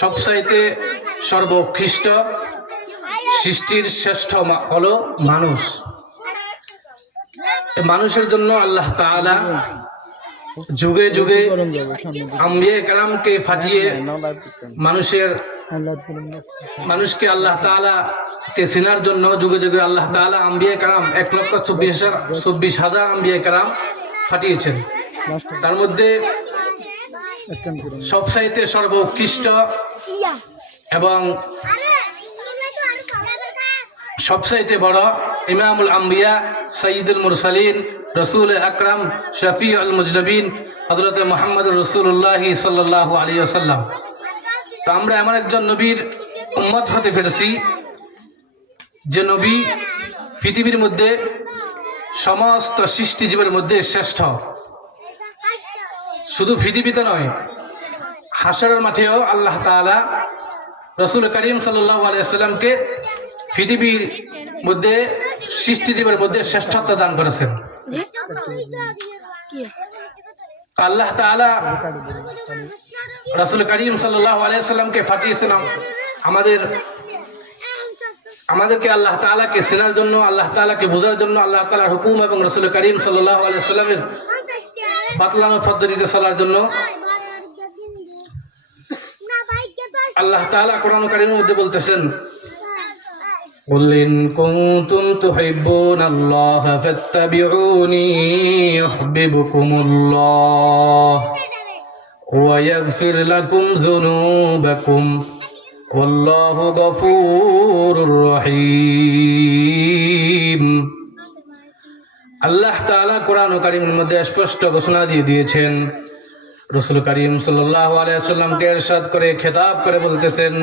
সবচাইতে সর্বোৎকৃষ্ট সৃষ্টির শ্রেষ্ঠ হলো মানুষ। মানুষের জন্য আল্লাহ তাআলা যুগে যুগে আম্বিয়া কেরামকে ফাটিয়ে মানুষকে আল্লাহ তাআলা কে চিনার জন্য যুগে যুগে আল্লাহ তাআলা আম্বিয়া কেরাম 1,24,000 আম্বিয়া কেরাম ফাটিয়েছেন। তার মধ্যে সবচাইতে সর্বোৎকৃষ্ট এবং সবচাইতে বড় ইমামুল আম্বিয়া সাইয়্যিদুল মুরসালিন রাসূল আকরাম শফিউল মুজনবিন হযরত মুহাম্মদুর রাসূলুল্লাহ সাল্লাল্লাহু আলাইহি ওয়াসাল্লাম। তো আমরা এমন একজন নবীর উম্মত হতে পেরেছি যে নবী পৃথিবীর মধ্যে সমস্ত সৃষ্টিজীবের মধ্যে শ্রেষ্ঠ। শুধু পৃথিবীতে নয়, হাশরের মাঠেও আল্লাহ তাআলা রাসূল করিম সাল্লাল্লাহু আলাইহি ওয়াসাল্লামকে পৃথিবীর মধ্যে সৃষ্টিজীবের মধ্যে শ্রেষ্ঠত্ব দান করেছেন। আল্লাহ তাআলা রাসূল করিম সাল্লাল্লাহু আলাইহি ওয়াসাল্লামকে পাঠিয়েছেন আমাদেরকে আল্লাহ তাআলাকে চেনার জন্য, আল্লাহ তাআলাকে বোঝার জন্য, আল্লাহ তাআলার হুকুম এবং রাসূল করিম সাল্লাল্লাহু আলাইহি ওয়াসাল্লামের বাতলানো পদ্ধতিতে চলার জন্য। আল্লাহ তাআলা কোরআন কারীমের মধ্যে বলতেছেন, قل إن كنتم تحبون الله فاتبعوني يحببكم الله ويغفر لكم ذنوبكم والله غفور رحيم। আল্লাহ তাআলা কোরআন কারীমের মধ্যে স্পষ্ট ঘোষণা দিয়ে দিয়েছেন, রাসূল করিম সাল্লাল্লাহু আলাইহি ওয়াসাল্লামকে ইরশাদ করে খেতাব করে বলতেছেন,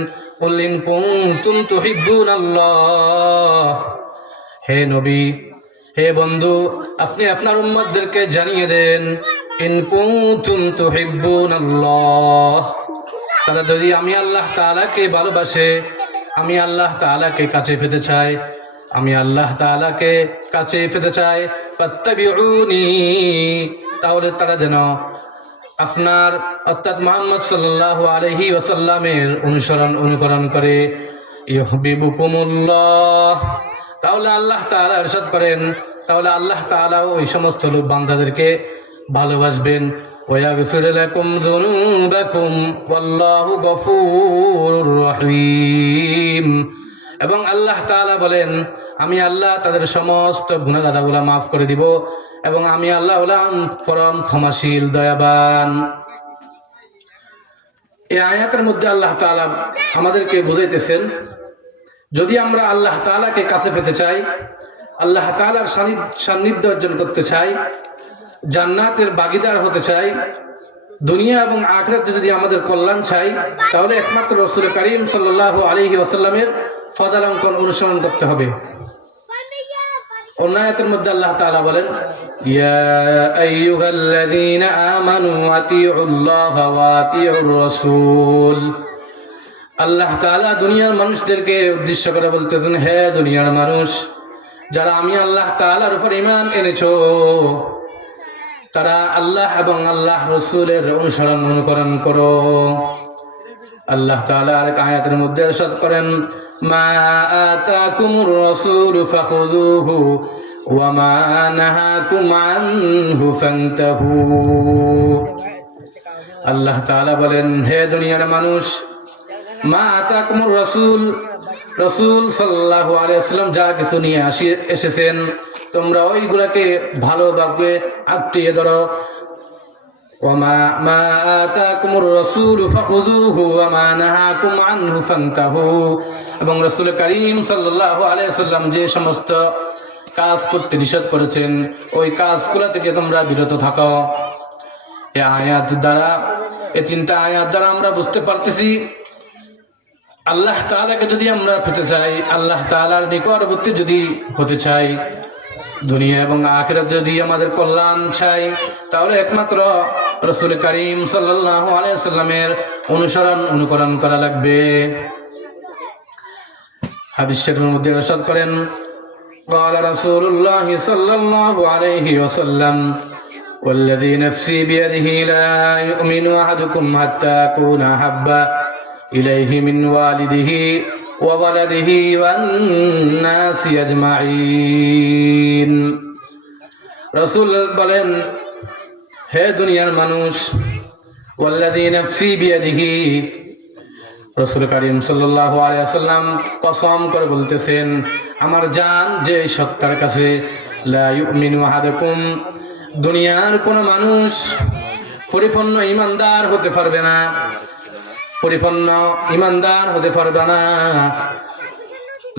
কুল ইন কুনতুম তুহিব্বুনাল্লাহ, হে নবী, হে বন্ধু, আপনি আপনার উম্মতদেরকে জানিয়ে দেন, ইন কুনতুম তুহিব্বুনাল্লাহ, তারা যদি আমি আল্লাহ তাআলাকে ভালোবাসে, আমি আল্লাহ তাআলাকে কাছে পেতে চাই, আমি আল্লাহ তাআলাকে কাছে পেতে চাই, ফাত্তাবিউনি, তাহলে তারা যেন আপনার অর্থাৎ মুহাম্মদ সাল্লাল্লাহু আলাইহি ওয়াসাল্লামের অনুকরণ করে। ইউহিব্বুকুমুল্লাহ, তাহলে আল্লাহ তাআলা ইরশাদ করেন, তাহলে আল্লাহ তাআলা ওই সমস্ত লোক বান্দাদেরকে ভালোবাসবেন। ওয়া ইয়াগফির লাকুম যুনুবাকুম ওয়াল্লাহু গফুরুর রহিম, এবং আল্লাহ তাআলা বলেন, আমি আল্লাহ তাদের সমস্ত গুনাহগুলো মাফ করে দিব এবং আমি আল্লাহ হলাম পরম ক্ষমাশীল দয়াবান। এই আয়াতের মধ্যে আল্লাহ তাআলা আমাদেরকে বুঝাইতেছেন, যদি আমরা আল্লাহ তাআলাকে কাছে পেতে চাই, আল্লাহ তাআলার সান্নিধ্য অর্জন করতে চাই, জান্নাতের ভাগীদার হতে চাই, দুনিয়া এবং আখিরাতে যদি আমাদের কল্যাণ চাই, তাহলে একমাত্র রাসূল করিম সাল্লাল্লাহু আলাইহি ওয়াসাল্লামের পদাঙ্কন অনুসরণ করতে হবে। অন্য আয়াতের মধ্যে আল্লাহ তাআলা বলেন, ইয়া আইয়ুহাল্লাযীনা আমানু আতিউল্লাহা ওয়া আতিউর রাসূল। আল্লাহ তাআলা দুনিয়ার মানুষদেরকে উদ্দেশ্য করে বলতেছেন, হে দুনিয়ার মানুষ, যারা আমি আল্লাহ তাআলার উপর ঈমান এনেছো, তারা আল্লাহ এবং আল্লাহ রাসূলের অনুকরণ করো। আল্লাহ তাআলা আরেক আয়াতের মধ্যে ইরশাদ করেন, মা আতাকুমুর রাসূলু ফাখুযুহু ওয়া মা নাহাকুম আনহু ফান্তাহু। আল্লাহ তাআলা বলেন, হে দুনিয়ার মানুষ, মা আতাকুমুর রাসূল, রাসূল সাল্লাল্লাহু আলাইহি ওয়াসাল্লাম যা কিছু নিয়ে এসেছেন, তোমরা ওইগুলাকে ভালোভাবে আঁকড়িয়ে ধরো। ওয়ামা মা আতাকুমুর রাসূলু ফাখুযুহু ওয়া মা নাহাকুম আনহু ফান্তাহু, এবং রাসূল করিম সাল্লাল্লাহু আলাইহি ওয়াসাল্লাম যে সমস্ত কাজ করতে নিষেধ করেছেন, ওই কাজগুলো থেকে তোমরা বিরত থাকো। এই আয়াত দ্বারা, এই তিনটা আয়াত দ্বারা আমরা বুঝতে পারতেছি, আল্লাহ তাআলাকে যদি আমরা পেতে চাই, আল্লাহ তাআলার নিকটবর্তী যদি হতে চাই, দুনিয়া এবং আখিরাতে যদি আমাদের কল্যাণ চাই, তাহলে একমাত্র রাসূল করিম সাল্লাল্লাহু আলাইহি ওয়াসাল্লামের অনুকরণ করা লাগবে। হাদিস শরীফের মধ্যে ইরশাদ করেন, قال رسول الله صلى الله عليه وسلم والذي نفسي بيده لا يؤمن أحدكم حتى أكون أحب ইলাইহি মিন ওয়ালিদিহি ওয়া ওয়ালাদিহি ওয়ান নাসি আজমাইন। রাসূল বলেন, হে দুনিয়ার মানুষ, ওয়াল্লাযী নাফসি বিয়াদিহি, রাসূল কারীম সাল্লাল্লাহু আলাইহি ওয়াসাল্লাম কসম করে বলতেছেন, আমার জান যে সত্তার কাছে, লা ইউমিনু আহাদুকুম, দুনিয়ার কোন মানুষ পরিপূর্ণ ঈমানদার হতে পারবে না, পরিপূর্ণ ঈমানদার হতে পারবে না।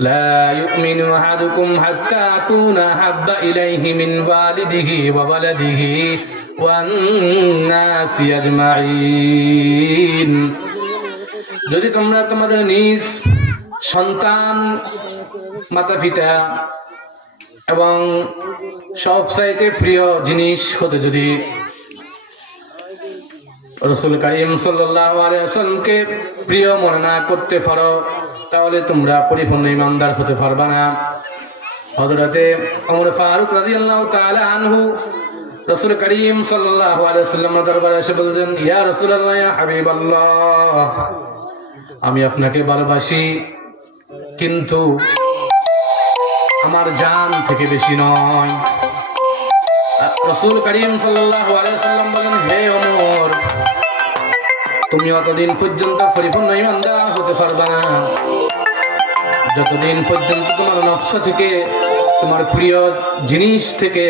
লা ইউমিনু আহাদুকুম হাত্তা আকুনা হাব্বা ইলাইহি মিন ওয়ালিদিহি ওয়া ওয়ালাদিহি ওয়ান নাসি আজমাইন। যদি তোমরা তোমাদের নিজ সন্তান, মাতা পিতা এবং সবচাইতে প্রিয় জিনিস হতে যদি রাসূল কারীম সাল্লাল্লাহু আলাইহি ওয়াসাল্লামকে প্রিয় মনে না করতে পারো, তাহলে তোমরা পরিপূর্ণ ঈমানদার হতে পারবে না। হযরতে ওমর ফারুক রাদিয়াল্লাহু তাআলা আনহু রাসূল কারীম সাল্লাল্লাহু আলাইহি ওয়াসাল্লামের দরবারে এসে বললেন, ইয়া রাসূলুল্লাহ, ইয়া হাবিবাল্লাহ, আমি আপনাকে ভালোবাসি, কিন্তু আমার জান থেকে বেশি নয়। রাসূল কারীম সাল্লাল্লাহু আলাইহি ওয়াসাল্লাম বলেন, হে ওমর, তুমি অতদিন পর্যন্ত পরিপূর্ণ ঈমানদার হতে পারবে না যতদিন পর্যন্ত তোমার নফস থেকে, তোমার প্রিয় জিনিস থেকে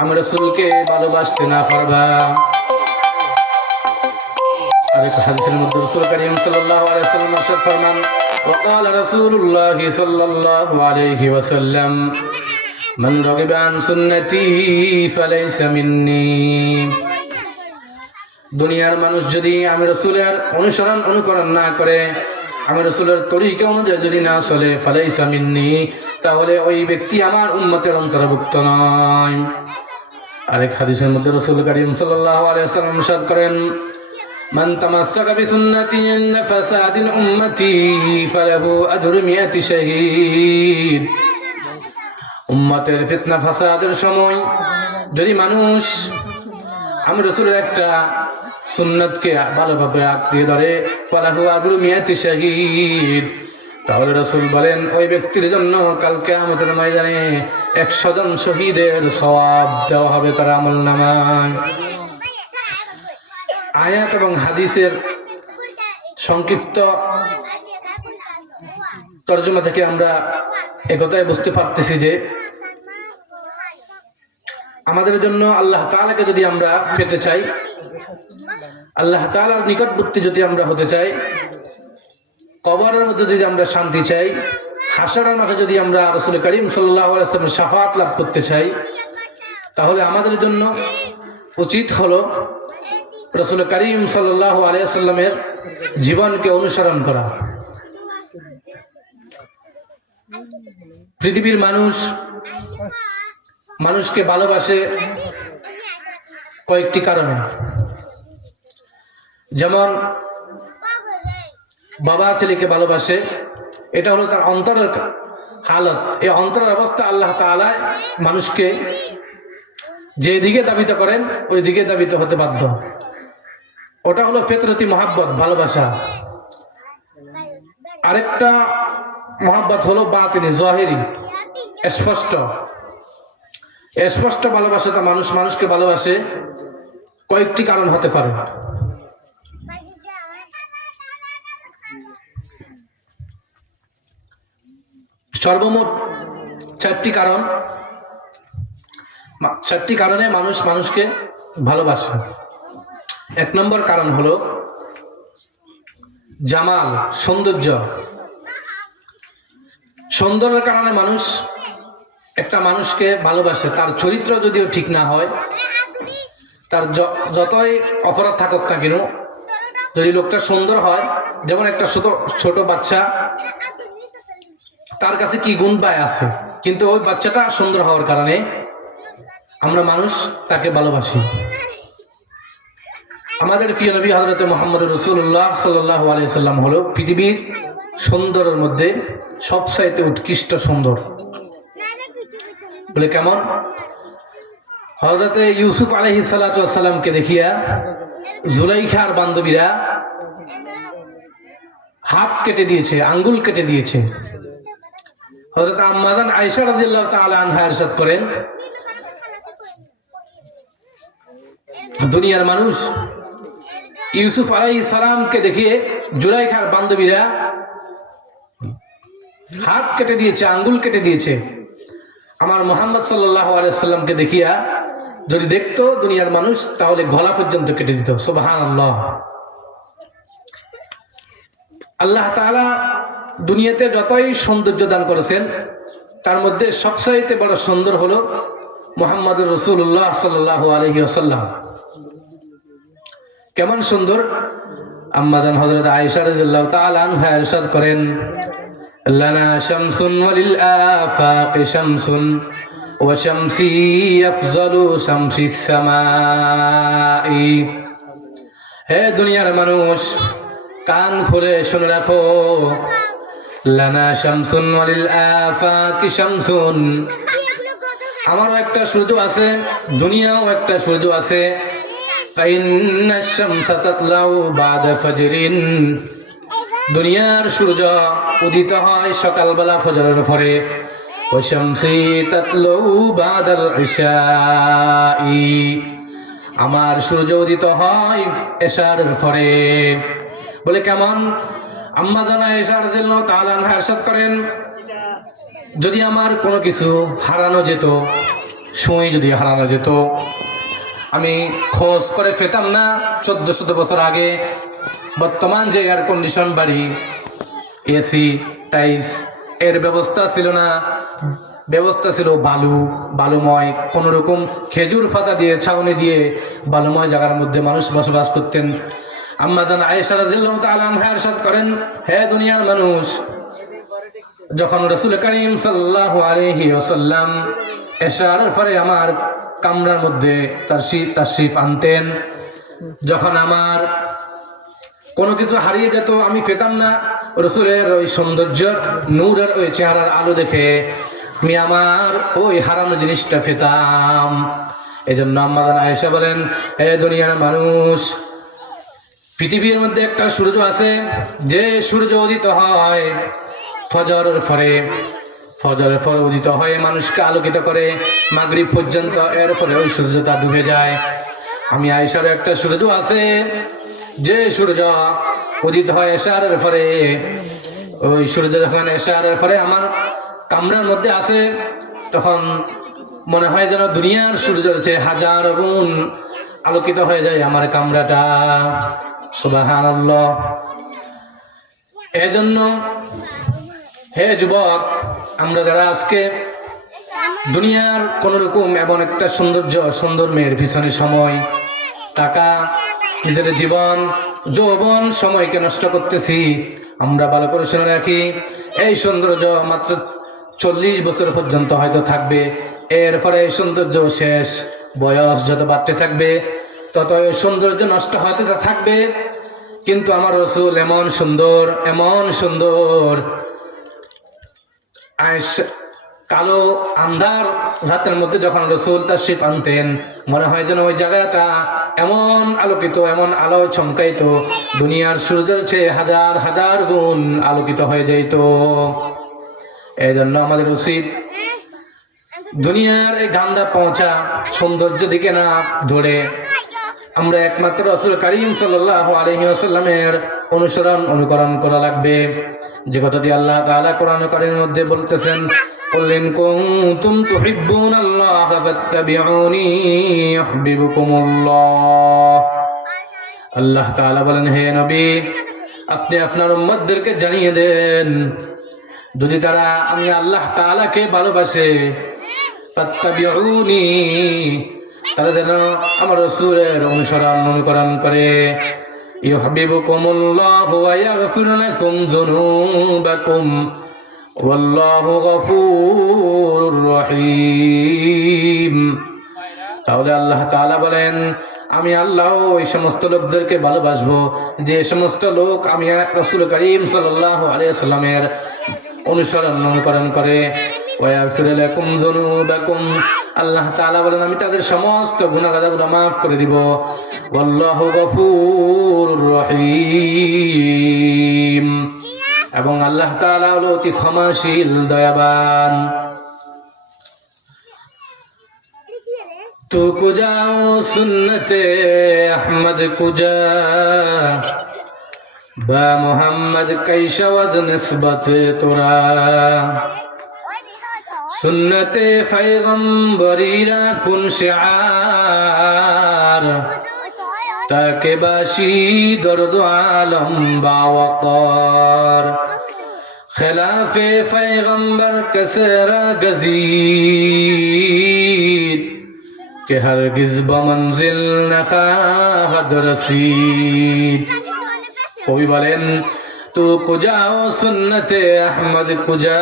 আমি রাসূলকে ভালোবাসতে না পারবা। আরেক হাদিসের মধ্যে রাসূল কারীম সাল্লাল্লাহু আলাইহি ওয়াসাল্লাম ইরশাদ ফরমান, ওয়াকাল রাসূলুল্লাহ সাল্লাল্লাহু আলাইহি ওয়াসাল্লাম, মান রাগিবা আন সুন্নতি ফালাইসা মিন্নি। দুনিয়ার মানুষ যদি আমি রাসূলের অনুকরণ না করে, আমি রাসূলের তরিকা অনুযায়ী যদি না চলে, ফালাইসা মিন্নি, তাহলে ওই ব্যক্তি আমার উম্মতের অন্তর্ভুক্ত নয়। আরেক হাদিসের মধ্যে রাসূল কারীম সাল্লাল্লাহু আলাইহি ওয়াসাল্লাম ইরশাদ করেন, মান তামাসসাকা বিসুন্নতি ইন ফাসাদিল উম্মতি ফালাহু আজরু মিয়াতি শাহীদ। উম্মতের ফিতনা ফাসাদের সময় যদি মানুষ আমি রাসূলের একটা সুন্নতকে ভালোভাবে আঁকড়িয়ে ধরে, ফালাহু আজরু মিয়াতি শাহীদ, তাহলে রাসূল বলেন ওই ব্যক্তির জন্য কাল কিয়ামতের ময়দানে 100 জন শহীদের সওয়াব দেওয়া হবে তার আমলনামায়। আয়াত এবং হাদিসের সংক্ষিপ্ত তরজমা থেকে আমরা একথাই বুঝতে পারতেছি যে আমাদের জন্য আল্লাহ তাআলাকে যদি আমরা পেতে চাই, আল্লাহ তাআলার নিকটবর্তী যদি আমরা হতে চাই, কবরের মধ্যে যদি আমরা শান্তি চাই, হাসরের মাঠে যদি আমরা রাসূল কারীম সাল্লাল্লাহু আলাইহি ওয়াসাল্লামের শাফাআত লাভ করতে চাই, তাহলে আমাদের জন্য উচিত হলো রাসূল কারীম সাল্লাল্লাহু আলাইহি ওয়াসাল্লামের জীবনকে অনুসরণ করা। পৃথিবীর মানুষকে ভালোবাসে কয়েকটি কারণে। যেমন বাবা ছেলেকে ভালোবাসে, এটা হলো তার অন্তরের হালত। এই অন্তরের অবস্থা আল্লাহ তাআলা মানুষকে যে দিকে দাবিত করেন ওই দিকে দাবিত হতে বাধ্য। ওটা হলো ফিতরতি মহাব্বত, ভালোবাসা। আরেকটা মহাব্বত হলো বাতিনি, জাহিরি, স্পষ্ট ভালোবাসাটা মানুষকে ভালোবাসে কয়েকটি কারণ হতে পারে। সর্বমোট 4টি কারণে মানুষকে ভালোবাসে। 1 নম্বর কারণ হলো জামাল, সৌন্দর্য। সৌন্দর্যের কারণে মানুষ একটা মানুষকে ভালোবাসে। তার চরিত্র যদিও ঠিক না হয়, তার যতই অপরাধ থাকুক না কেন, যদি লোকটা সুন্দর হয়, যেমন একটা ছোট বাচ্চা, তার কাছে কি গুণ পায় আছে, কিন্তু ওই বাচ্চাটা সুন্দর হওয়ার কারণে আমরা মানুষ তাকে ভালোবাসি। আমাদের প্রিয় নবী হযরত মুহাম্মদ রাসূলুল্লাহ সাল্লাল্লাহু আলাইহি ওয়াসাল্লাম হলো পৃথিবীর সুন্দরের মধ্যে সবচাইতে উৎকৃষ্ট সুন্দর। বলে কেমন? হযরত ইউসুফ আলাইহিস সালাতু ওয়াস সালামকে দেখিয়া জুলাইখার বান্ধবীরা হাত কেটে দিয়েছে, আঙ্গুল কেটে দিয়েছে। হযরত আম্মা জান আয়েশা রাদিয়াল্লাহু তাআলা আনহা ইরশাদ করেন, দুনিয়ার মানুষ ইউসুফ আলাইহিস সালামকে দেখিয়ে জুলাইখার বান্ধবীরা হাত কেটে দিয়েছে, আঙ্গুল কেটে দিয়েছে। আমার মুহাম্মদ সাল্লাল্লাহু আলাইহি সাল্লামকে দেখিয়া যদি দেখতো দুনিয়ার মানুষ, তাহলে গলা পর্যন্ত কেটে দিত। সুবহানাল্লাহ। আল্লাহ তাআলা দুনিয়াতে যতই সৌন্দর্য দান করেছেন, তার মধ্যে সবচাইতে বড় সুন্দর হলো মুহাম্মদুর রাসূলুল্লাহ সাল্লাল্লাহু আলাইহি ওয়াসাল্লাম। কেমন সুন্দর! আম্মা জান হযরত আয়েশা রাদিয়াল্লাহু তাআলা আনহা ইরশাদ করেন, লানা শামসুন ওয়ালিল আফাকি শামসুন ওয়া শামসি আফজালু শামসিস সামাই। হে দুনিয়ার মানুষ, কান খুলে শুনে রাখো, লানা শামসুন ওয়ালিল আফাকি শামসুন, আমারও একটা সূর্য আছে, দুনিয়াও একটা সূর্য আছে। ফাইন্নাশ শামসা তাতলাউ বাদা ফাজরিন, দুনিয়ার সূর্য উদিত হয় সকালবেলা ফজরের পরে। ওয়া শামসি তাতলাউ বাদাল ইশাই, আমার সূর্য উদিত হয় এশার পরে। বলে কেমন? আম্মা জান আয়েশা রাদিয়াল্লাহু তাআলা আনহা ইরশাদ করেন, যদি আমার কোনো কিছু হারানো যেত, সুই যদি হারানো যেত, আমি খোঁজ করে পেতাম না। 1400 বছর আগে বর্তমান যে এয়ার কন্ডিশন বাড়ি, এসি, টাইলস এর ব্যবস্থা ছিল না। ব্যবস্থা ছিল বালুময়, কোন রকম খেজুর পাতা দিয়ে, ছাউনি দিয়ে বালুময় জায়গার মধ্যে মানুষ বসবাস করতেন। আম্মা জান আয়েশা রাদিয়াল্লাহু তাআলা আনহা ইরশাদ করেন, হে দুনিয়ার মানুষ, যখন রাসূল করিম সাল্লাল্লাহু আলাইহি ওয়াসাল্লাম এশার পরে আমার কামরার মধ্যে তাশরিফ আনতেন, যখন আমার কোনো কিছু হারিয়ে যেত, আমি পেতাম না রাসূলের ওই সৌন্দর্য, নূরের ওই চেহারার আলো দেখে আমি আমার ওই হারানো জিনিসটা পেতাম। এই জন্য আম্মা জান আয়েশা বলেন, হে দুনিয়ার মানুষ, পৃথিবীর মধ্যে একটা সূর্য আছে, যে সূর্য উদিত হয় ফজরের পরে উদিত হয়ে মানুষকে আলোকিত করে মাগরিব পর্যন্ত, এরপরে ওই সূর্যটা ডুবে যায়। আমি আয়েশার একটা সূর্য আছে, যে সূর্য উদিত হয় এশারের পরে, ওই সূর্য যখন এশারের পরে আমার কামরার মধ্যে আসে, তখন মনে হয় যেন দুনিয়ার সূর্যের চেয়ে 1000 গুণ আলোকিত হয়ে যায় আমার কামরাটা। সুবহানাল্লাহ। এজন্য হে যুবক, আমরা যারা আজকে দুনিয়ার কোন রকম এমন একটা সুন্দর মেয়ের পিছনে সময়, টাকা, নিজের জীবন, যৌবন, সময়কে নষ্ট করতেছি, আমরা ভালো করে শুনে রাখি, এই সৌন্দর্য মাত্র 40 বছর পর্যন্ত হয়তো থাকবে। এরপরে এই সৌন্দর্য শেষ। বয়স যত বাড়তে থাকবে, তত এই সৌন্দর্য নষ্ট হতে থাকবে। কিন্তু আমার রাসূল এমন সুন্দর, কালো আন্ধার রাতের মধ্যে যখন রাসূল তাশরিফ আনতেন, মনে হয় যেন ওই জায়গাটা এমন আলোকিত, এমন আলো চমকাইতো, দুনিয়ার সূর্যের চেয়ে 1000 গুণ আলোকিত হয়ে যাইত। এই জন্য আমাদের উচিত দুনিয়ার এই গান্দা পৌঁছা সৌন্দর্য দিকে না ধরে আমরা একমাত্র রাসূল করিম সাল্লাল্লাহু আলাইহি ওয়াসাল্লামের অনুকরণ করা লাগবে। যে কথাটি আল্লাহ তাআলা কোরআন কারীমের মধ্যে বলতেছেন, কুল ইন কুনতুম তুহিব্বুনাল্লাহা ফাত্তাবিউনি ইউহিব্বুকুমুল্লাহ। আল্লাহ তাআলা বলেন, হে নবী, আপনি আপনার উম্মতদেরকে জানিয়ে দেন, যদি তারা আমি আল্লাহ তাআলাকে ভালোবাসে, ফাত্তাবিউনি, তারা যেন আমার রাসূলের অনুকরণ করে। ইউহিব্বুকুমুল্লাহু ওয়া ইয়াগফির লাকুম যুনুবাকুম ওয়াল্লাহু গফুরুর রহিম। তাহলে আল্লাহ তাআলা বলেন, আমি আল্লাহ ওই সমস্ত লোকদেরকে ভালোবাসবো যে সমস্ত লোক আমি রাসূল করিম সাল্লাল্লাহু আলাইহি ওয়াসাল্লামের অনুকরণ করে। ওয়াগফির লাকুম যুনুবাকুম, আল্লাহ তাআলা বলেন আমি তাদের সমস্ত গুনাহগুলো মাফ করে দিব। ওয়াল্লাহু গফুরুর রহিম। এবং আল্লাহ তাআলা হলো অতি ক্ষমাশীল দয়াবান। तू कुजाओ सुन्नते अहमद कुजा बा मोहम्मद कैशवद निस्बत तुरा सुन्नते पैगम्बरीरा कुन शिआर ताके बाशी दर्द आलम बावकार खिलाफे पैगम्बर कसरा गजीर के हरगिज बमंजिल नखाहद रसीद। কবি বলেন তু কুজাও সুন্নতে আহমদ কুজা,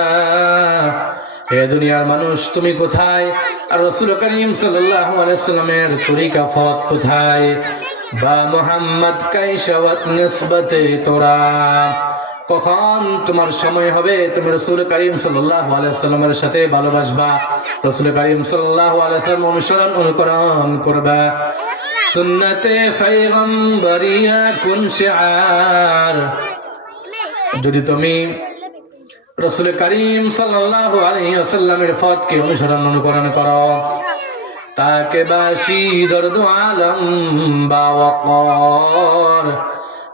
হে দুনিয়ার মানুষ তুমি কোথায় আর রাসূল করিম সাল্লাল্লাহু আলাইহি ওয়াসাল্লামের তরিকা পথ কোথায়? বা মুহাম্মদ কাইশাওয়াত নিসবতে তোরা, কখন তোমার সময় হবে তুমি রাসূল করিম সাল্লাল্লাহু আলাইহি ওয়াসাল্লামের সাথে ভালোবাসবা, রাসূল করিম সাল্লাল্লাহু আলাইহি ওয়াসাল্লাম অনুকরণ করবা। সুন্নতে পয়গম্বরিয়া কুন শিআর, যদি তুমি রাসূল করিম সাল্লাল্লাহু আলাইহি ওয়াসাল্লামের পথকে অনুকরণ করো, তাকে বাসি দর্দ আলম বা ওয়াকার,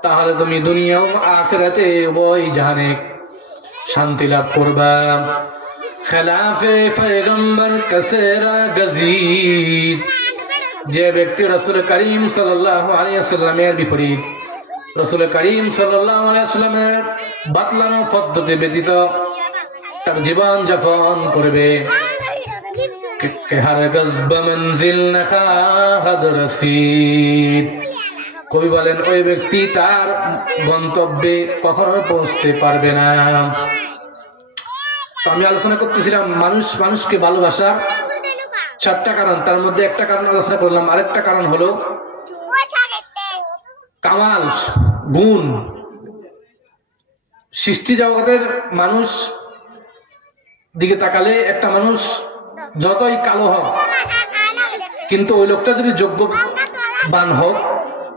তাহলে তুমি দুনিয়া ও আখিরাতে উভয় জাহানে শান্তি লাভ করবা। খেলাফে পয়গম্বর কসেরা গজিদ, যে ব্যক্তি রাসূল করিম সাল্লাল্লাহু আলাইহি ওয়াসাল্লামের বিপরীত, রাসূল করিম সাল্লাল্লাহু আলাইহি ওয়াসাল্লামের বাতলানো পদ্ধতি ব্যতীত তার জীবন যাপন করবে, কে হরগজ বমনজিল নখাহদ রসিদ। কবি বলেন ওই ব্যক্তি তার গন্তব্যে কখনো পৌঁছতে পারবে না। আমি আলোচনা করতেছিলাম মানুষকে ভালোবাসা চারটা কারণ, তার মধ্যে একটা কারণ আলোচনা করলাম। আরেকটা কারণ হলো কামাল গুণ। সৃষ্টি জগতের মানুষ দিকে তাকালে একটা মানুষ যতই কালো হোক, কিন্তু ওই লোকটা যদি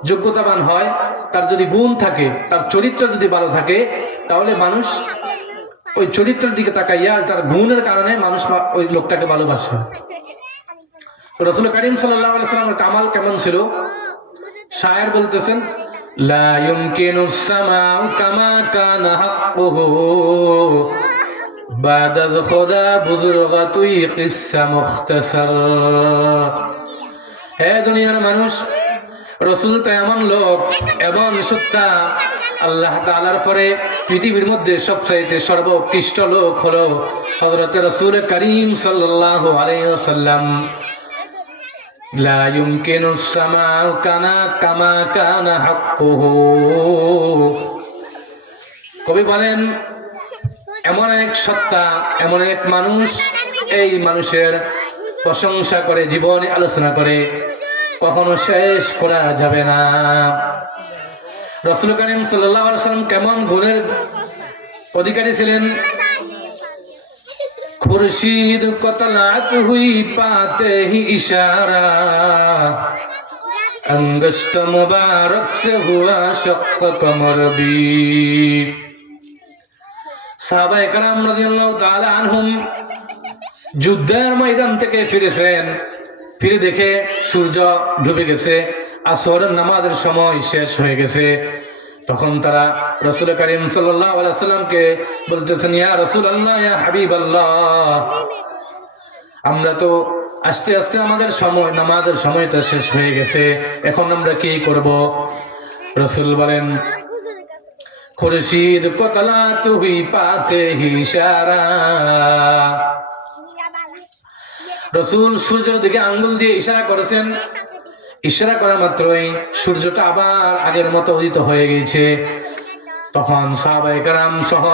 যোগ্যতাবান হয়, তার যদি গুণ থাকে, তার চরিত্র যদি ভালো থাকে, তাহলে মানুষ ওই চরিত্রের দিকে তাকাইয়া তার গুণের কারণে মানুষ ওই লোকটাকে ভালোবাসে। রাসূল করিম সাল্লাল্লাহু আলাইহি ওয়াসাল্লামের কামাল কেমন ছিল? শায়ের বলতেছেন লা ইউমকিনুস সামাউ কামা কানা হাক্কুহু বাদাজ খুদা বুজুরগাতুই কিসসা মুখতাসার। হে দুনিয়ার মানুষ, রাসূল তো এমন লোক, এমন সত্তা, আল্লাহ তাআলার পরে পৃথিবীর মধ্যে সবচাইতে সর্বোৎকৃষ্ট লোক হলো হযরত রাসূল করিম সাল্লাল্লাহু আলাইহি ওয়াসাল্লাম। লা ইউমকিনুস সামাউ কামা কানা হাক্কুহু। কবি বলেন এমন এক সত্তা, এমন এক মানুষ, এই মানুষের প্রশংসা করে জীবনে আলোচনা করে কখনো শেষ করা যাবে না। রাসূল করিম সাল্লাল্লাহু আলাইহি ওয়াসাল্লাম কেমন গুণের অধিকারী ছিলেন? খুরশিদ কো তলাত হুই পাতে হি ইশারা, अंगश्त मुबारक से हुआ शक्क कमर भी। সাহাবায়ে কেরাম রাদিয়াল্লাহু তাআলা আনহুম যুদ্ধের ময়দান থেকে ফিরেছেন, ফিরে দেখে সূর্য ডুবে গেছে, আসরের নামাজের সময় শেষ হয়ে গেছে। তখন তারা রাসূল করিম সাল্লাল্লাহু আলাইহি ওয়াসাল্লামকে বলতেছেন, ইয়া রাসূলুল্লাহ, ইয়া হাবিবাল্লাহ, আমরা তো আস্তে আস্তে আমাদের সময়, নামাজের সময়টা শেষ হয়ে গেছে, এখন আমরা কি করব? রাসূল বলেন খুরশিদ কো তলাত হুই পাতে হি ইশারা। রাসূল সূর্যের দিকে আঙ্গুল দিয়ে ইশারা করেছেন। ইশারা করা মাত্রই সূর্যটা আবার আগের মতো উদিত হয়ে গেছে। তখন সাহাবায়ে কেরাম সহ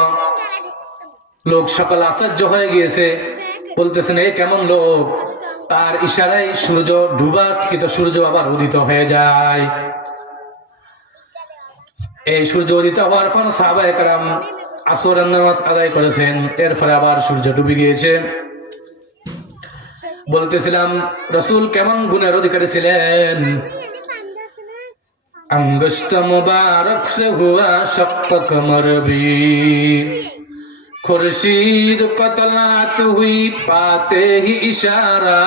লোক সকল আশ্চর্য হয়ে গিয়েছে, বলতেছেন এই কেমন লোক, তার ইশারায় সূর্য ডুবা কিন্তু সূর্য আবার উদিত হয়ে যায়। এই সূর্য উদিত হওয়ার পর সাহাবায়ে কেরাম আসরের নামাজ আদায় করেছেন, এরপরে আবার সূর্য ডুবে গিয়েছে। বলতেছিলাম রাসূল কেমন গুণের অধিকারী ছিলেন। अंगुष्ठ मुबारक से हुआ शक कमर भी खुर्शीद को तलात हुई पाते ही इशारा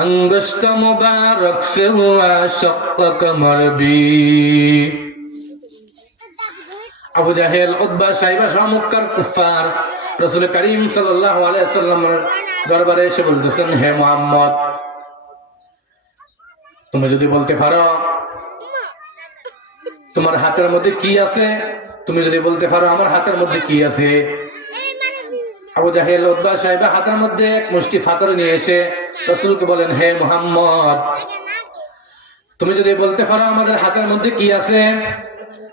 अंगुष्ठ मुबारक से हुआ शक कमर भी আবু জাহেল উতবা সাইবা সহ মক্কার কুফার রাসূল করিম সাল্লাল্লাহু আলাইহি ওয়াসাল্লামের দরবারে এসে বলতেছেন, হে মুহাম্মদ, তুমি যদি বলতে পারো তোমার হাতের মধ্যে কি আছে, তুমি যদি বলতে পারো আমার হাতের মধ্যে কি আছে। আবু জাহেল উতবা সাইবা হাতের মধ্যে এক মুষ্টি পাথর নিয়ে এসে রাসূলকে বলেন, হে মুহাম্মদ, তুমি যদি বলতে পারো আমাদের হাতের মধ্যে কি আছে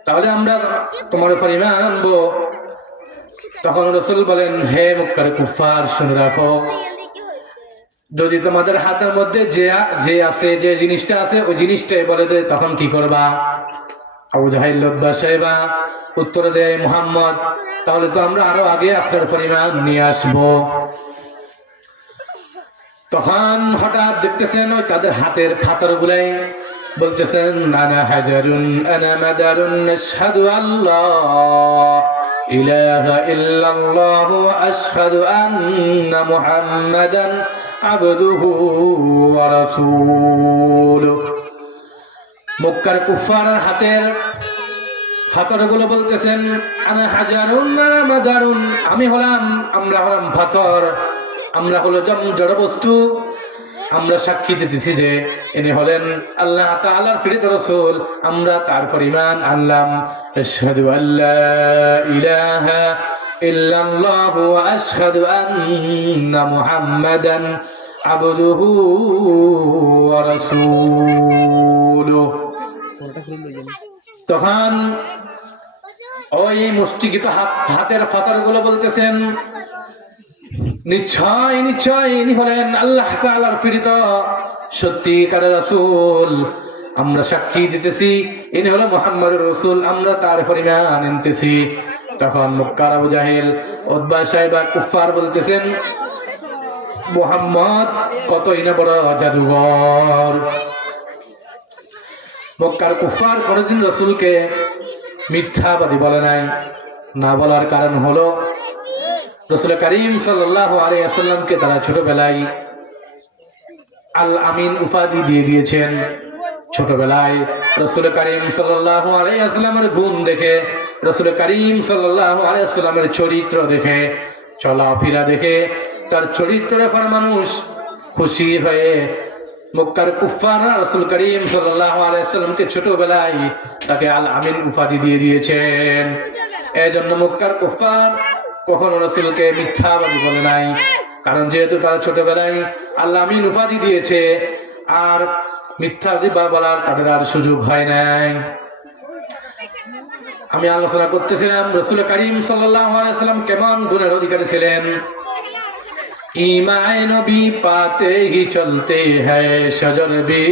তাহলে আমরা তোমার উপর ঈমান আনবো। তখন রাসূল বলেন, হে মক্কার কুফার, শুনে রাখো, যদি তোমাদের হাতের মধ্যে যে আছে, যে জিনিসটা আছে, ওই জিনিসটাই বলে দে, তখন কি করবা? আবু জাহেল উতবা সাইবা উত্তর দেয়, মুহাম্মদ, তাহলে তো আমরা আরো আগে আপনার উপর ঈমান নিয়ে আসবো। তখন হঠাৎ দেখতেছেন ওই তাদের হাতের পাথর গুলাই বলতেছেন, আনা হাজারুন আনা মাদারুন আশহাদু আল্লাহ ইলাহা ইল্লাল্লাহু ওয়া আশহাদু আন্না মুহাম্মাদান আবদুহু ওয়া রাসূলুহু। মক্কার কুফারের হাতের পাথরগুলো বলতেছেন, আনা হাজারুন আনা মাদারুন, আমরা হলাম পাথর, আমরা হলো জড় বস্তু, আমরা সাক্ষী দিতেছি যে ইনি হলেন আল্লাহ তাআলার প্রেরিত রাসূল, আমরা তার উপর ঈমান আনলাম। আশহাদু আল্লা ইলাহা ইল্লাল্লাহু ওয়া আশহাদু আন্না মুহাম্মাদান আবদুহু ওয়া রাসূলুহু। তখন ওই মুষ্টিকৃত হাতের পাথরগুলো বলতেছেন, নিশ্চয় নিশ্চয় ইনি হলেন আল্লাহ তাআলার প্রেরিত সত্যিকারের রাসূল, আমরা সাক্ষী দিতেছি ইনি হলো মুহাম্মদুর রাসূল, আমরা তার উপর ঈমান আনতেছি। তখন মক্কার আবু জাহেল উতবা সাইবা কুফার বলতেছেন, মুহাম্মদ কতই না বড় জাদুঘর। মক্কার কুফার কোনদিন রাসূলকে মিথ্যাবাদী বলে নাই, না বলার কারণ হলো রাসূল করিম সাল্লাল্লাহু আলাইহি ওয়াসাল্লামকে তারা ছোটবেলায় আল আমিন উপাধি দিয়ে দিয়েছেন। ছোটবেলায় রাসূল করিম সাল্লাল্লাহু আলাইহি ওয়াসাল্লামের গুণ দেখে, রাসূল করিম সাল্লাল্লাহু আলাইহি ওয়াসাল্লামের চরিত্র দেখে, চলাফেরা দেখে, তার চরিত্রের উপর মানুষ খুশি হয়ে মক্কার কুফাররা রাসূল করিম সাল্লাল্লাহু আলাইহি ওয়াসাল্লামকে ছোটবেলায় তাকে আল আমিন উপাধি দিয়ে দিয়েছেন। এজন্য মক্কার কুফার কখনো রাসূলকে মিথ্যাবাদী বলে নাই, কারণ যেহেতু তারা ছোটবেলায় আল্লাহ আমিন উপাধি দিয়েছে, আর মিথ্যাবাদী বলার তাদের আর সুযোগ হয় নাই। আমি আলোচনা করতেছিলাম রাসূল করিম সাল্লাল্লাহু আলাইহি ওয়াসাল্লাম কেমন গুণের অধিকারী ছিলেন। ईमान नबी पाते ही चलते हैं शजर भी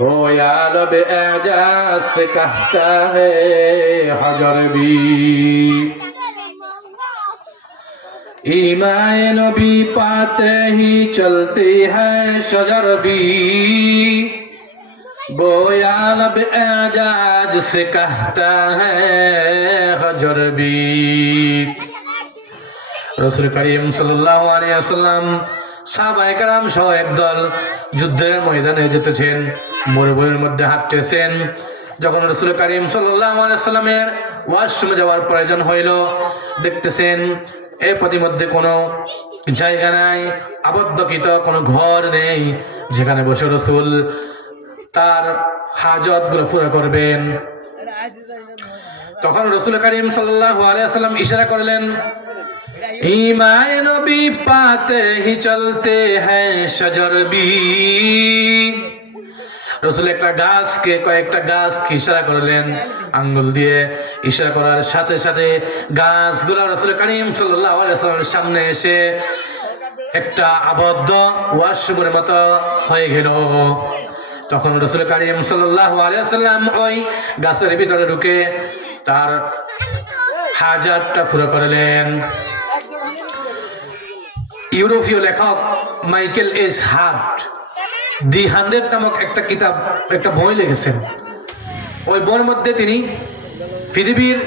गोया लब एजाज से कहता है हजर भी। ईमान नबी पाते ही चलते हैं शजर भी गोया लब एजाज से कहता है हजर भी। রাসূল করিম সাল্লাল্লাহু আলাইহি ওয়াসাল্লাম সাহাবায়ে কেরাম সহ একদল যুদ্ধের ময়দানে যেতেছেন, মরুভূমির মধ্যে হাঁটতেছেন। যখন রাসূল করিম সাল্লাল্লাহু আলাইহি ওয়াসাল্লামের ওয়াশরুমে যাওয়ার প্রয়োজন হইল, দেখতেছেন এর প্রতিমধ্যে কোনো জায়গা নাই, আবদ্ধকৃত কোনো ঘর নেই যেখানে বসে রাসূল তার হাজতগুলো পুরো করবেন। তখন রাসূল করিম সাল্লাল্লাহু আলাইহি ওয়াসাল্লাম ইশারা করলেন, ईमान नबी पाते ही चलते हैं शजर भी। রাসূল একটা গাছকে, কয়েকটা গাছকে ইশারা করলেন আঙ্গুল দিয়ে। ইশারা করার সাথে সাথে গাছগুলো রাসূল করিম সাল্লাল্লাহু আলাইহি ওয়াসাল্লামের সামনে এসে একটা আবদ্ধ ওয়াশরুমের মতো হয়ে গেল। তখন রাসূল করিম সাল্লাল্লাহু আলাইহি ওয়াসাল্লাম ওই গাছের ভিতরে ঢুকে তার হাজাতটা পুরো করলেন। ইউরোপীয় লেখক মাইকেল এস হার্ট দি 100 নামক একটা কিতাব, একটা বই লিখেছেন। ওই বইয়ের মধ্যে তিনি পৃথিবীর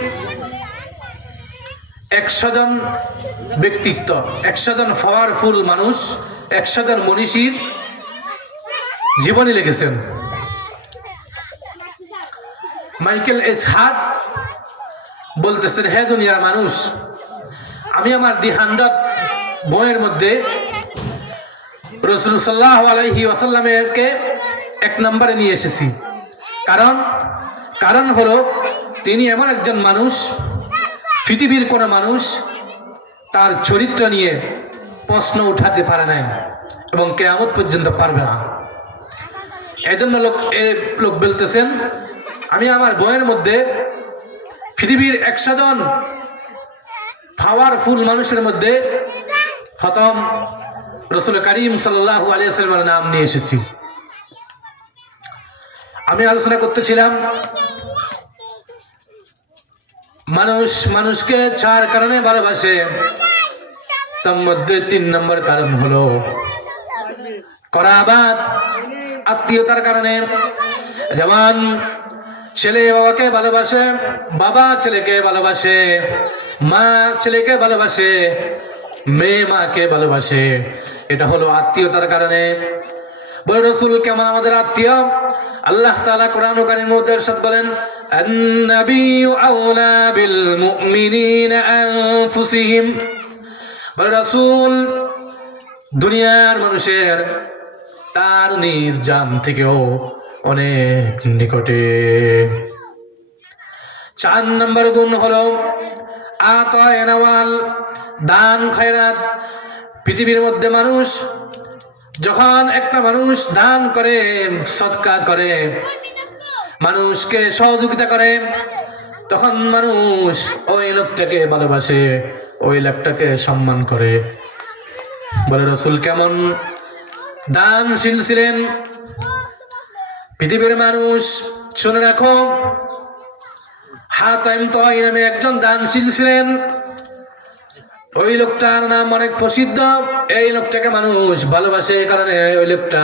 100 জন ব্যক্তিত্ব, 100 জন পাওয়ারফুল মানুষ, 100 জন মনীষীর জীবনী লিখেছেন। মাইকেল এস হার্ট বলতেছেন, হে দুনিয়ার মানুষ, আমি আমার দি 100 বইয়ের মধ্যে রাসূল সাল্লাল্লাহু আলাইহি ওয়াসাল্লামকে 1 নম্বরে নিয়ে এসেছি। কারণ হলো তিনি এমন একজন মানুষ, পৃথিবীর কোন মানুষ তার চরিত্র নিয়ে প্রশ্ন উঠাতে পারে নাই এবং কিয়ামত পর্যন্ত পারবে না। এজন্য লোক বলতেছেন, আমি আমার বইয়ের মধ্যে পৃথিবীর 100 জন পাওয়ারফুল মানুষের মধ্যে প্রথম রাসূল করিম সাল্লাল্লাহু আলাইহি ওয়াসাল্লামের নাম নিয়ে এসেছি। আমি আলোচনা করতেছিলাম, মানুষ মানুষকে 4 কারণে ভালোবাসে। তার মধ্যে 3 নম্বর কারণ হলো করাবাত, আত্মীয়তার কারণে। যেমন ছেলে বাবাকে ভালোবাসে, বাবা ছেলেকে ভালোবাসে, মা ছেলেকে ভালোবাসে, মেয়ে মাকে ভালোবাসে। এটা হলো আত্মীয়তার কারণে। বলে রাসূল কেমন আমাদের আত্মীয়? আল্লাহ তাআলা কোরআন কারীমের মধ্যে ইরশাদ বলেন, আন-নাবিয়্যু আওলা বিল মুমিনিনা আনফুসিহিম। বলে রাসূল দুনিয়ার মানুষের তার নিজ জান থেকেও অনেক নিকটে। 4 নম্বর গুণ হলো আতায়নাওয়াল, দান খয়রাত। পৃথিবীর মধ্যে মানুষ যখন একটা মানুষ দান করে, সদকা করে, মানুষকে সহযোগিতা করে, তখন মানুষ ওই লোকটাকে ভালোবাসে, ওই লোকটাকে সম্মান করে। বলে রাসূল কেমন দানশীল ছিলেন? পৃথিবীর মানুষ শুনে রাখো, হাতাইম তাই নামে একজন দানশীল ছিলেন। ওই লোকটার নাম অনেক প্রসিদ্ধ। এই লোকটাকে মানুষ ভালোবাসে কারণে ওই লোকটা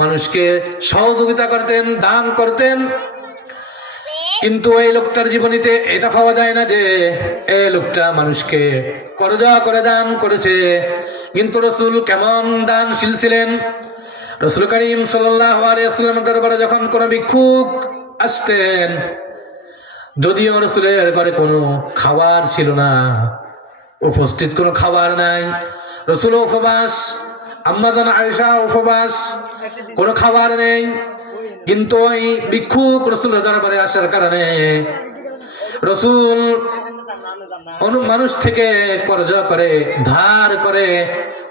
মানুষকে সহযোগিতা করতেন, দান করতেন। কিন্তু এই লোকটার জীবনীতে এটা পাওয়া যায় না যে এই লোকটা মানুষকে করজা করে দান করেছে। কিন্তু রাসূল কেমন দানশীল ছিলেন? রাসূল করিম সাল্লাল্লাহু আলাইহি ওয়াসাল্লামের দরবারে যখন কোনো ভিক্ষুক আসতেন, যদিও রাসূলের ঘরে কোনো খাবার ছিল না, উপস্থিত কোনো খাবার নাই, রাসূল উপবাস, আম্মা জান আয়েশা উপবাস, কোনো খাবার নেই, কিন্তু ওই ভিক্ষুক রাসূলের দরবারে আসার কারণে রাসূল মানুষ থেকে কর্জা করে, ধার করে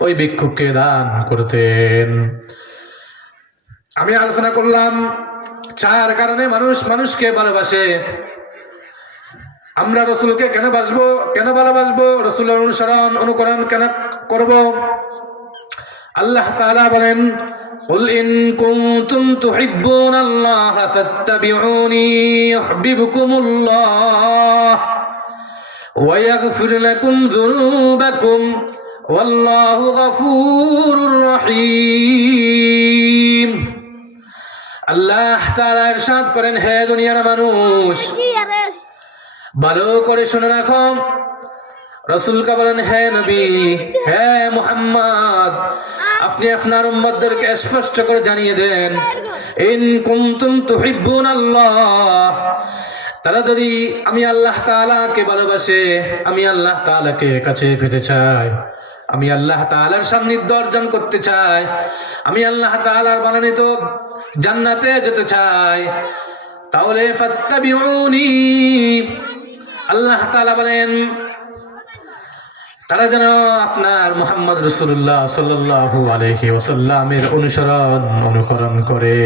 ওই ভিক্ষুককে দান করতেন। আমি আলোচনা করলাম 4 কারণে মানুষ মানুষকে ভালোবাসে। আমরা রাসূলকে কেন ভালোবাসবো? রাসূলের অনুসরণ অনুকরণ কেন করব? আল্লাহ তাআলা বলেন, কুল ইন কুনতুম তুহিব্বুনাল্লাহা ফাত্তাবিউনি ইউহিব্বুকুমুল্লাহ ওয়া ইয়াগফির লাকুম যুনুবাকুম ওয়াল্লাহু গফুরুর রহিম। আল্লাহ তাআলা ইরশাদ করেন, হে দুনিয়ার মানুষ, ভালো করে শুনে রাখো। রাসূলকে বলেন, হে নবী, হে মুহাম্মদ, আপনি আপনার উম্মতদেরকে স্পষ্ট করে জানিয়ে দেন, ইন কুনতুম তুহিব্বুনাল্লাহ, তারা যদি আমি আল্লাহ তাআলাকে ভালোবাসে, আমি আল্লাহ তাআলাকে কাছে পেতে চাই, আমি আল্লাহ তাআলার সান্নিধ্য অর্জন করতে চাই, আমি আল্লাহ তাআলার বানানিত জান্নাতে যেতে চাই, তাহলে ফাত্তাবিউনি, আল্লাহ তাআলা বলেন তারা যেন আপনার মুহাম্মদ রাসূলুল্লাহ সাল্লাল্লাহু আলাইহি ওয়াসাল্লামের অনুকরণ করে।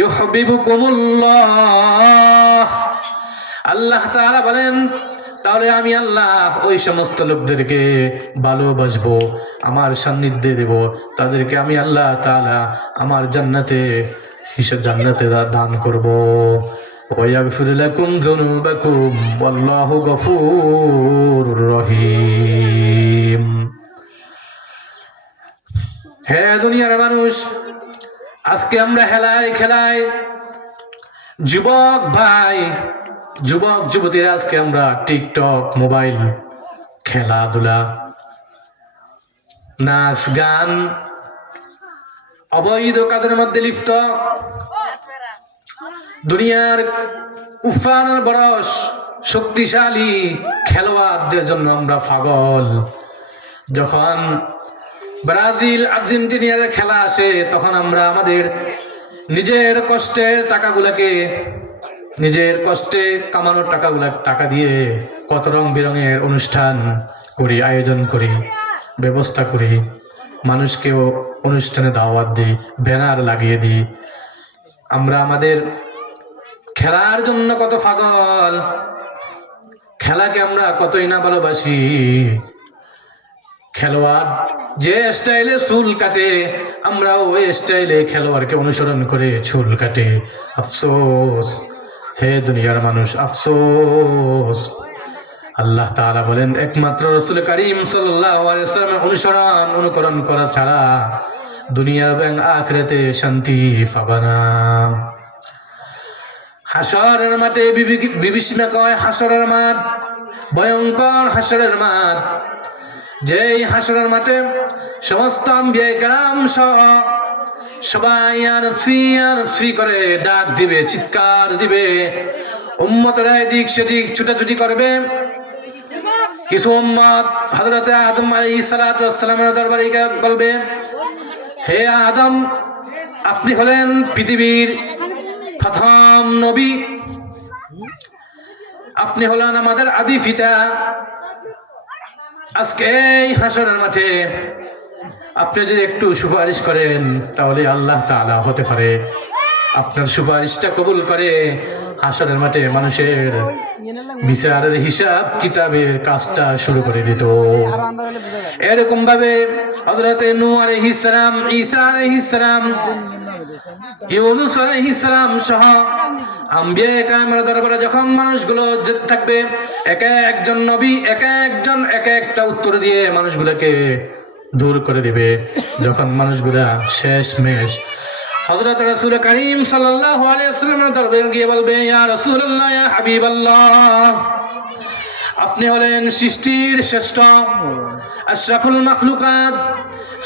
ইউহিব্বুকুমুল্লাহ, আল্লাহ তাআলা বলেন তাহলে আমি আল্লাহ ওই সমস্ত লোকদেরকে ভালোবাসবো, আমার সান্নিধ্যে দেব, তাদেরকে আমি আল্লাহ তাআলা আমার জান্নাতে দান করব। ويغفر لكم ذنوبكم والله غفور رحيم। হে দুনিয়ার মানুষ, আজকে আমরা হেলায় খেলায় যুবক ভাই, যুবক যুবতীরা আজকে আমরা টিকটক, মোবাইল, খেলাধুলা, নাচ গান, অবৈধ কাজের মধ্যে লিপ্ত। দুনিয়ার উফানের বরস শক্তিশালী খেলোয়াড়দের জন্য আমরা পাগল। যখন ব্রাজিল আর্জেন্টিনার খেলা আসে তখন আমরা আমাদের নিজের কষ্টের টাকাগুলোকে, নিজের কষ্টে কামানোর টাকা দিয়ে কত রং বেরঙের অনুষ্ঠান করি, আয়োজন করি, ব্যবস্থা করি, মানুষকেও অনুষ্ঠানে দাওয়াত দিই, ব্যানার লাগিয়ে দিই। আমরা আমাদের খেলার জন্য কত পাগল, খেলাকে আমরা কতই না ভালোবাসি। খেলোয়াড় যে স্টাইলে চুল কাটে আমরা ওই স্টাইলে খেলোয়াড়কে অনুসরণ করে চুল কাটে। আফসোস হে দুনিয়ার মানুষ, আফসোস। আল্লাহ তাআলা বলেন একমাত্র রাসূল করিম সাল্লাল্লাহু আলাইহি ওয়াসাল্লামের অনুসরণ অনুকরণ করা ছাড়া দুনিয়া এবং আখিরাতে শান্তি পাবে না। হাসরের মাঠে বিভীষিকা কয় হাসরের মাঠ ভয়ঙ্কর হাসরের মাঠ। যেই হাসরের মাঠে সমস্ত আম্বিয়া কেরাম সহ সবাই আর ফি করে ডাক দিবে, চিৎকার দিবে, উম্মতরা এদিক সেদিক ছুটাছুটি করবে। কিছু উম্মত হযরতে আদম আলাইহিস সালাতু ওয়াস সালামের দরবারে বলবে, হে আদম, আপনি হলেন পৃথিবীর প্রথম নবী, আপনি হলেন আমাদের আদি পিতা। আজকে এই হাসরের মাঠে আপনি যদি একটু সুপারিশ করেন তাহলে আল্লাহ তাআলা হতে পারে আপনার সুপারিশটা কবুল করে হাসরের মাঠে মানুষের বিচারের হিসাব কিতাবের কাজটা শুরু করে দিত। এরকম ভাবে হযরতে নূহ আলাইহিস সালাম, ঈসা আলাইহিস সালাম, ইউনূস আলাইহিস সালাম সহ আম্বিয়া কেরামের দরবারে যখন মানুষগুলো যেতে থাকবে, এক একজন নবী এক একটা উত্তর দিয়ে মানুষগুলোকে দূর করে দিবে। যখন মানুষগুলা শেষমেশ হযরত রাসূল করিম সাল্লাল্লাহু আলাইহি ওয়াসাল্লামের দরবারে গিয়ে বলবে, ইয়া রাসূলুল্লাহ, ইয়া হাবিবাল্লাহ, আপনি হলেন সৃষ্টির শ্রেষ্ঠ, আশরাফুল মাখলুকাত,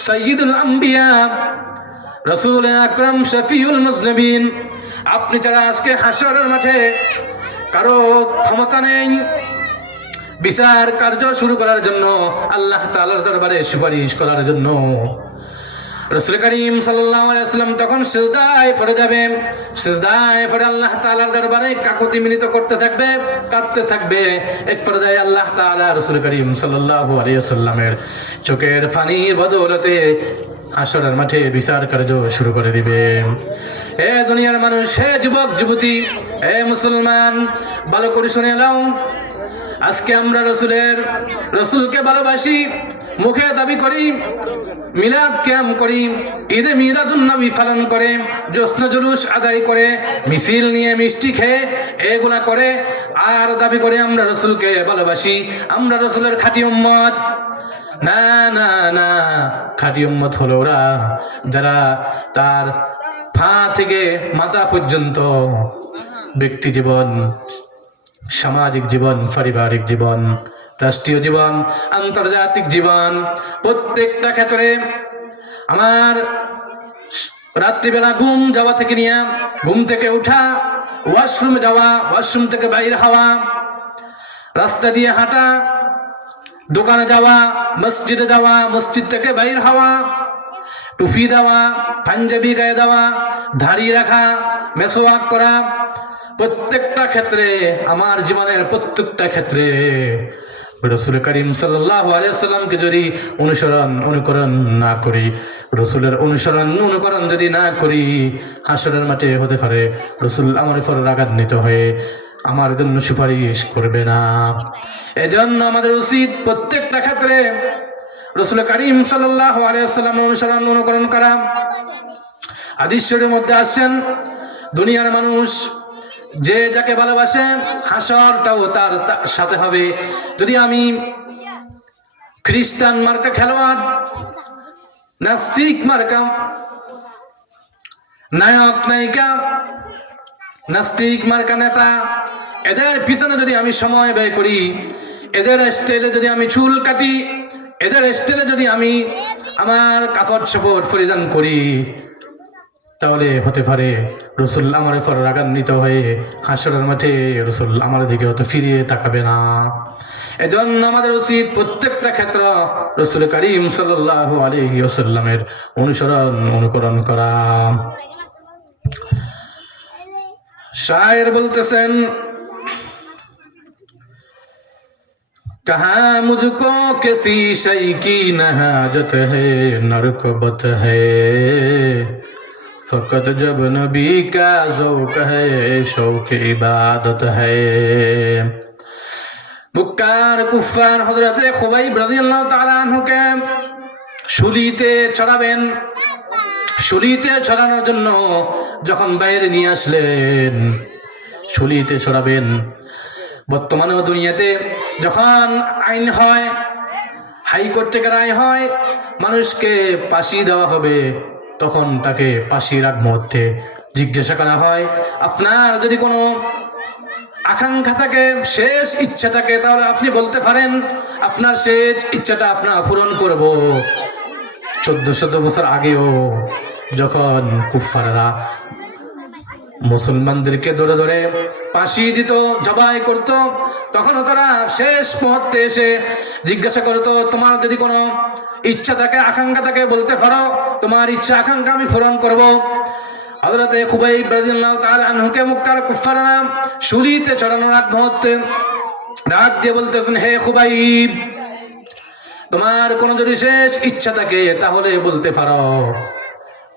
সাইয়্যিদুল আম্বিয়া, রাসূল আকরাম, শফিউল মুজনিবিন। আপনি যারা আজকে হাসরের মাঠে কারো ক্ষমতা নেই বিচার কার্য শুরু করার জন্য, আল্লাহ তাআলার দরবারে সুপারিশ করার জন্য। রাসূল করিম সাল্লাল্লাহু আলাইহি ওয়াসাল্লাম তখন সিজদায় পড়ে যাবে, সিজদায় পড়ে আল্লাহ তাআলার দরবারে কাকুতি মিনতি করতে থাকবে, কাঁদতে থাকবে। এক পর্যায়ে আল্লাহ তাআলা রাসূল করিম সাল্লাল্লাহু আলাইহি ওয়াসাল্লামের চোখের পানির বদৌলতে হাসরের মাঠে বিচার কার্য শুরু করে দিবে। হে দুনিয়ার মানুষ, হে যুবক যুবতী, হে মুসলমান, ভালো করে শুনে নাও। আজকে আমরা রসুলকে ভালোবাসি, মুখে দাবি করি, মিলাদ কিয়াম করি, ঈদে মিলাদুন নবী পালন করে, জশ্ন জুলুস আদায় করে, মিছিল নিয়ে মিষ্টি খেয়ে এগুলা করে আর দাবি করে আমরা রসুলকে ভালোবাসি, আমরা রসুলের খাঁটি উম্মত। না না না, খাঁটি উম্মত হলো ওরা যারা তার পা থেকে মাথা পর্যন্ত ব্যক্তি জীবন, সামাজিক জীবন, পারিবারিক জীবন, রাষ্ট্রীয় জীবন, আন্তর্জাতিক জীবন, প্রত্যেকটা ক্ষেত্রে আমার রাত্রিবেলা ঘুম যাওয়া থেকে নিয়ে ঘুম থেকে উঠা, ওয়াশরুম যাওয়া, ওয়াশরুম থেকে বাইরে হওয়া, রাস্তা দিয়ে হাঁটা, দোকানে যাওয়া, মসজিদে যাওয়া, মসজিদ থেকে বাইর হওয়া, টুপি দেওয়া, পাঞ্জাবি গায়ে দেওয়া, দাড়ি রাখা, মেসওয়াক করা, প্রত্যেকটা ক্ষেত্রে, আমার জীবনের প্রত্যেকটা ক্ষেত্রে রাসূল করিম সাল্লাল্লাহু আলাইহি ওয়াসাল্লামকে যদি অনুকরণ না করি, রাসূলের অনুকরণ যদি না করি, হাসরের মাঠে হতে পারে রাসূল আমার উপর রাগান্বিত হয়ে আমার জন্য সুপারিশ করবে না। এজন্য আমাদের উচিত প্রত্যেকটা ক্ষেত্রে রাসূল করিম সাল্লাল্লাহু আলাইহি ওয়াসাল্লাম অনুকরণ করা। হাদিস শরীফের মধ্যে আসেন, দুনিয়ার মানুষ যে যাকে ভালোবাসে হাসরটাও তার সাথে হবে। যদি আমি খ্রিস্টান মার্কা খেলোয়াড়, নাস্তিক মার্কা নায়ক নায়িকা, নাস্তিক মার্কা নেতা, এদের পিছনে যদি আমি সময় ব্যয় করি, এদের স্টাইলে যদি আমি চুল কাটি, এদের স্টাইলে যদি আমি আমার কাপড় চোপড় পরিধান করি, তাহলে হতে পারে রসুল আমার উপর রাগান্বিত হয়ে হাসরের মাঠে রসুল আমার দিকে হয়তো ফিরিয়ে তাকাবে না। এজন্য আমাদের উচিত প্রত্যেকটা ক্ষেত্র রসুল করিম সাল্লাল্লাহু আলাইহি ওয়াসাল্লামের অনুকরণ করা। শায়ের বলতেছেন, कहा मुझको किसी शय की न हाजत है, नरकबत है फकत जब नबी का ज़ौक़ है, शौक़ इबादत है। মুক্কার কুফার হযরতে খুবাইব রাদিয়াল্লাহু তাআলা আনহুকে শুলিতে চড়াবেন। শুলিতে চড়ানোর জন্য যখন বাইরে নিয়ে আসলেন, শুলিতে চড়াবেন। বর্তমানে দুনিয়াতে যখন আইন হয়, হাইকোর্ট থেকে রায় হয় মানুষকে ফাঁসি দেওয়া হবে, তখন তাকে ফাঁসির আগ মুহূর্তে জিজ্ঞাসা করা হয়, আপনার যদি কোনো আকাঙ্ক্ষা থাকে, শেষ ইচ্ছা থাকে, তাহলে আপনি বলতে পারেন, আপনার শেষ ইচ্ছাটা আপনার পূরণ করব। 1400 বছর আগেও যখন কুফাররা মুসলমানদেরকে ধরে ধরে ফাঁসি দিত, জবাই করত, তখনও তারা শেষ মুহূর্তে এসে জিজ্ঞাসা করতো, তোমার যদি কোনো ইচ্ছা থাকে, আকাঙ্ক্ষা থাকে, বলতে পারো, তোমার ইচ্ছা আকাঙ্ক্ষা আমি পূরণ করব। হযরতে খুবাইব রাদিয়াল্লাহু তাআলা আনহুকে মক্কার কুফাররা শুলিতে চড়ানোর আগ মুহূর্তে ডাক দিয়ে বলতেছেন, হে খুবাইব, তোমার কোনো যদি শেষ ইচ্ছা থাকে তাহলে বলতে পারো।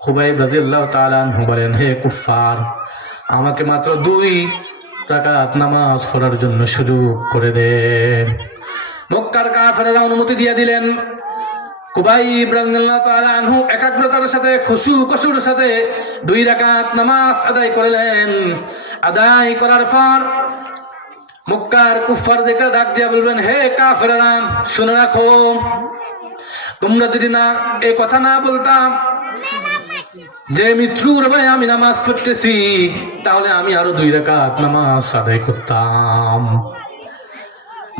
খুবাইব রাদিয়াল্লাহু তাআলা আনহু বলেন, হে কুফার, আমাকে মাত্র 2 রাকাত নামাজ পড়ার জন্য সুযোগ করে দেন। মক্কার কাফেররা অনুমতি দিয়ে দিলেন। খুবাইব রাদিয়াল্লাহু তাআলা আনহু একাগ্রতার সাথে, খুশুর সাথে 2 রাকাত নামাজ আদায় করলেন। আদায় করার পর মক্কার কুফারদেরকে ডাক দিয়ে বলবেন, হে কাফেররা, শুনে রাখো, তোমরা যদি না এই কথা না বলতাম যে মৃত্যুর ভয়ে আমি নামাজ পড়তেছি, তাহলে আমি আরো 2 রাকাত নামাজ আদায় করতাম।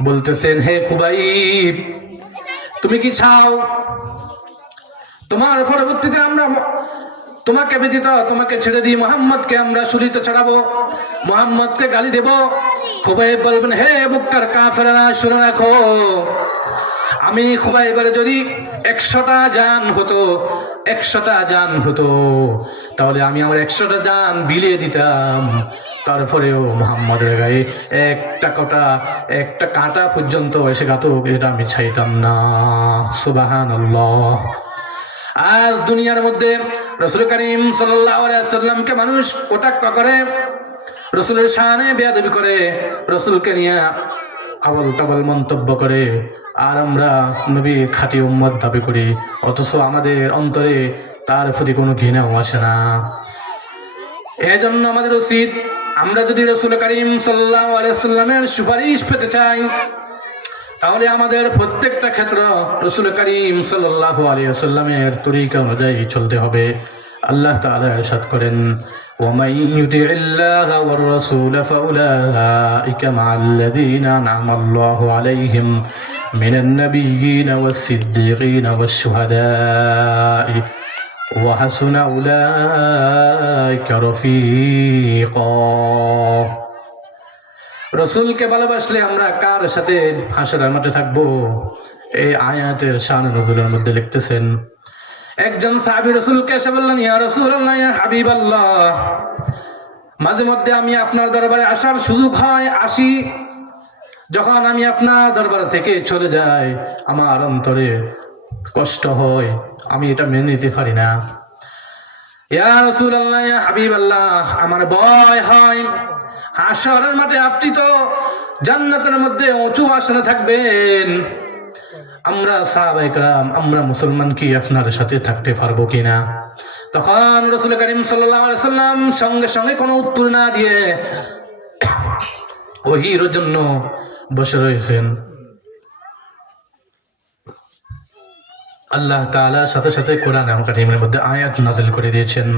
বলতেছেন, হে খুবাইব, তুমি কি চাও তোমার পরবর্তীতে আমরা তোমাকে ব্যতীত, তোমাকে ছেড়ে দিয়ে মুহাম্মদকে আমরা শুলিতে চড়াবো, মুহাম্মদকে গালি দেব? খুবাইব বলবেন, হে মক্কার কাফেররা, শুনে রাখো, আমি খুবাইবের যদি 100টা জান হতো, তাহলে আমি আমার 100টা জান বিলিয়ে দিতাম, তারপরেও মুহাম্মদের গায়ে একটা কাঁটা পর্যন্ত এসে গাতো, এটা আমি চাইতাম না। সুবহানাল্লাহ। আজ দুনিয়ার মধ্যে রাসূল করিম সাল্লাল্লাহু আলাইহি ওয়াসাল্লামকে মানুষ কটাক্ষ করে, রাসূলের শানে বেয়াদবি করে, রাসূলকে নিয়ে আবল তাবল মন্তব্য করে, আর আমরা নবীর খাঁটি উম্মত দাবি করি, অথচ আমাদের অন্তরে তার প্রতি কোনো ঘৃণাও আসে না। এজন্য আমাদের উচিত, আমরা যদি রাসূল করিম সাল্লাল্লাহু আলাইহি ওয়াসাল্লামের সুপারিশ পেতে চাই, তাহলে আমাদের প্রত্যেকটা ক্ষেত্র রাসূল করিম সাল্লাল্লাহু আলাইহি ওয়াসাল্লামের তরিকা অনুযায়ী চলতে হবে। আল্লাহ তাআলা ইরশাদ করেন, ومن يطع الله والرسول فأولئك مع الذين أنعم الله عليهم من النبيين والصديقين والشهداء وحسن أولئك رفيقا। রসুলকে ভালোবাসলে আমরা কার সাথে হাসরের মাঠে থাকবো? এই আয়াতের শান নজুলের মধ্যে লিখতেছেন, একজন সাহাবী রসুলকে এসে বললেন, ইয়া রাসূলুল্লাহ, ইয়া হাবিবাল্লাহ, মাঝে মধ্যে আমি আপনার দরবারে আসার সুযোগ হয়, আসি, যখন আমি আপনার দরবার থেকে চলে যাই আমার অন্তরে কষ্ট হয়, আমি এটা মেনে নিতে পারি না। ইয়া রাসূলুল্লাহ, ইয়া হাবিবাল্লাহ, আমার ভয় হয় হাসরের মাঠে আপনি তো জান্নাতের মধ্যে উঁচু আসনে থাকবেন, আমরা সাহাবায়ে কেরাম, আমরা মুসলমান কি আপনার সাথে থাকতে পারবো কিনা? তখন রাসূল করিম সাল্লাল্লাহু আলাইহি ওয়াসাল্লাম সঙ্গে সঙ্গে কোনো উত্তর না দিয়ে ওহীর জন্য বসে রয়েছেন। আল্লাহ তাআলা সাথে সাথে কোরআন কারীমের মধ্যে আয়াত নাযিল করে দিয়েছেন,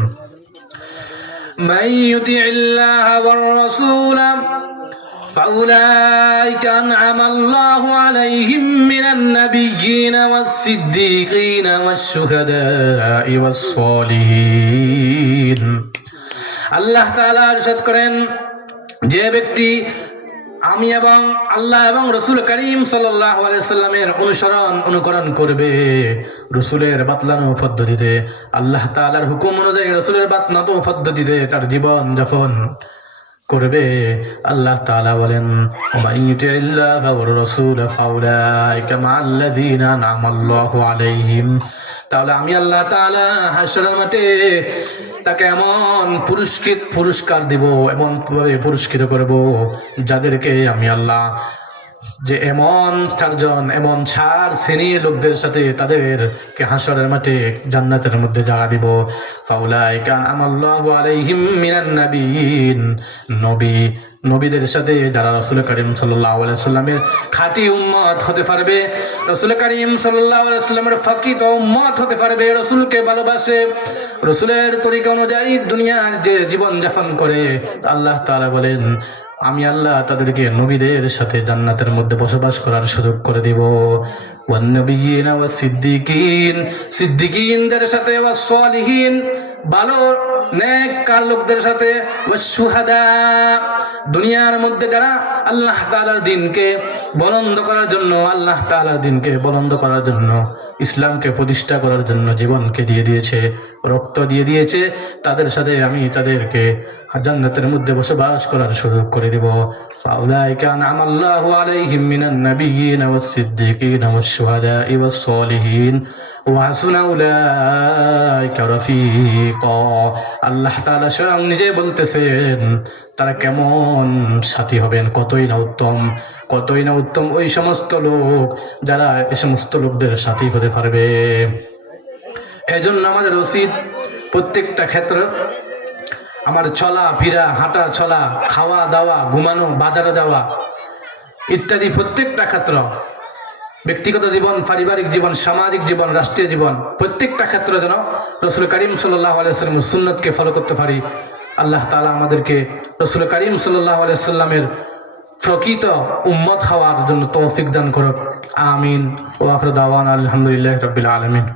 من يطع الله والرسول فأولئك أنعم الله عليهم من النبيين والصديقين والشهداء والصالحين আল্লাহ তাআলা ইরশাদ করেন, যে ব্যক্তি আমি এবং আল্লাহ এবং রসুল করিম সাল্লাল্লাহু আলাইহি সাল্লামের অনুকরণ করবে, রসুলের বাতলানো পদ্ধতিতে, আল্লাহ তাআলার হুকুম অনুযায়ী রসুলের বাতলানো পদ্ধতিতে তার জীবন যাপন করবে, আল্লাহ তাআলা বলেন ওমান ইউতিল্লাহা ওয়ার রাসূল ফাউলাইকা মাআল্লাযীনা আনআমাল্লাহু আলাইহিম, তাহলে আমি আল্লাহ তাআলা হাশরের মাঠে তাকে এমন পুরস্কার দিব, এমন পুরস্কৃত করব যাদেরকে আমি আল্লাহ যে এমন চার শ্রেণীর লোকদের সাথে তাদেরকে হাশরের মাঠে জান্নাতের মধ্যে জায়গা দিব। ফাউলাইকা আনআমাল্লাহু আলাইহিম মিনান নাবিয়িন, নবীদের সাথে যারা রাসূল করিম সাল্লাল্লাহু আলাইহি সাল্লামের খাঁটি উম্মত হতে পারবে, রাসূল করিম সাল্লাল্লাহু আলাইহি সাল্লামের ফাকিত উম্মত হতে পারবে, রাসূলকে ভালোবাসে, রাসূলের তরিকা অনুযায়ী দুনিয়ার যে জীবন যাপন করে, আল্লাহ তাআলা বলেন আমি আল্লাহ তাদেরকে নবীদের সাথে জান্নাতের মধ্যে বসবাস করার সুযোগ করে দিব। ওয়ান নবিয়িনা ওয়াস সিদ্দিকিন, সিদ্দিকিনদের সাথে, ওয়াস সালিহিন, ভালো নেককার লোকদের সাথে, ওয়াস শুহাদা, দুনিয়ার মধ্যে যারা আল্লাহ তাআলার দ্বীনকে বুলন্দ করার জন্য, আল্লাহ তাআলার দ্বীনকে বুলন্দ করার জন্য, ইসলামকে প্রতিষ্ঠা করার জন্য জীবনকে দিয়ে দিয়েছে, রক্ত দিয়ে দিয়েছে, তাদের সাথে আমি তাদেরকে জান্নাতের মধ্যে বসবাস করার সুযোগ করে দিব। ফাউলাইকা আনআমাল্লাহু আলাইহিম মিনান নাবিয়িন ওয়াস সিদ্দিকিন ওয়াস শুহাদাই ওয়াস সালিহিন ওয়া হাসুনা উলাইকা রাফিকা। আল্লাহ তাআলা স্বয়ং নিজে বলতেছেন তারা কেমন সাথী হবেন, কতই না উত্তম ওই সমস্ত লোক যারা এই সমস্ত লোকদের সাথী হতে পারবে। এজন্য আমাদের উচিত প্রত্যেকটা ক্ষেত্রে আমার চলা ফিরা, হাঁটা চলা, খাওয়া দাওয়া, ঘুমানো, বাজারে যাওয়া ইত্যাদি প্রত্যেকটা ক্ষেত্র, ব্যক্তিগত জীবন, পারিবারিক জীবন, সামাজিক জীবন, রাষ্ট্রীয় জীবন, প্রত্যেকটা ক্ষেত্রে যেন রাসূল করিম সাল্লাল্লাহু আলাইহি ওয়াসাল্লামের সুন্নতকে ফলো করতে পারি। আল্লাহ তাআলা আমাদেরকে রাসূল করিম সাল্লাল্লাহু আলাইহি ওয়াসাল্লামের প্রকৃত উম্মত হওয়ার জন্য তৌফিক দান করুক। আমিন। ওয়া আখিরু দাওয়ানা আলহামদুলিল্লাহি রাব্বিল আলামিন।